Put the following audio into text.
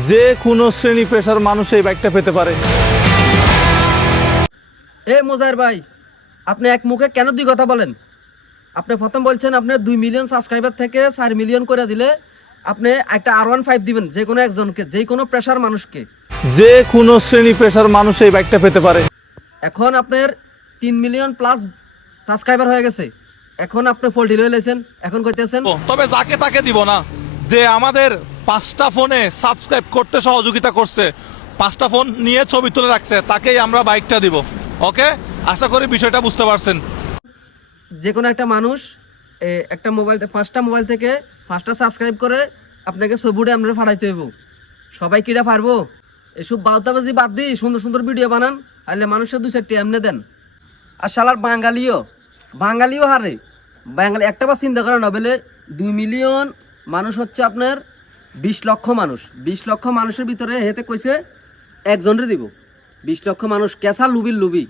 যে কোনো শ্রেণী পেশার মানুষ এই বাইকটা পেতে পারে। এ মোজাহির ভাই, আপনি এক মুখে কেন দুই কথা বলেন? আপনি প্রথম বলছেন আপনি 2 মিলিয়ন সাবস্ক্রাইবার থেকে 4 মিলিয়ন করে দিলে আপনি একটা R15 দিবেন যে কোনো একজনকে, যে কোনো পেশার মানুষকে। যে কোনো শ্রেণী পেশার মানুষ এই বাইকটা পেতে পারে। এখন আপনার 3 মিলিয়ন প্লাস সাবস্ক্রাইবার হয়ে গেছে, এখন আপনি ফোল্টি লয়ে লেছেন, এখন কইতেছেন তবে যাকে তাকে দিব না, যে আমাদের 5টা ফোনে সাবস্ক্রাইব করতে সহযোগিতা করছে, 5টা ফোন নিয়ে ছবি তুলে রাখছে, তাকেই আমরা বাইকটা দিব। ওকে, আশা করি বিষয়টা বুঝতে পারছেন। যে কোনো একটা মানুষ একটা মোবাইল 5টা মোবাইল থেকে 5টা সাবস্ক্রাইব করে আপনাকে ছবিটা আমরা ফাটাইতে হইব। সবাই কিরা পারবো? এসব বাউতাবাজি বাদ দিয়ে সুন্দর সুন্দর ভিডিও বানান, আইলে মানুষের 2-4টি এমনি দেন। আর শালার বাঙালিও হারে। বাঙালি একটা বার চিন্তা করে না বলে 2 মিলিয়ন মানুষ হচ্ছে আপনার 20 লক্ষ মানুষ। 20 লক্ষ মানুষের ভিতরে হেতে কইছে একজনরে দিব। 20 লক্ষ মানুষ কেসা লুবির লুবি।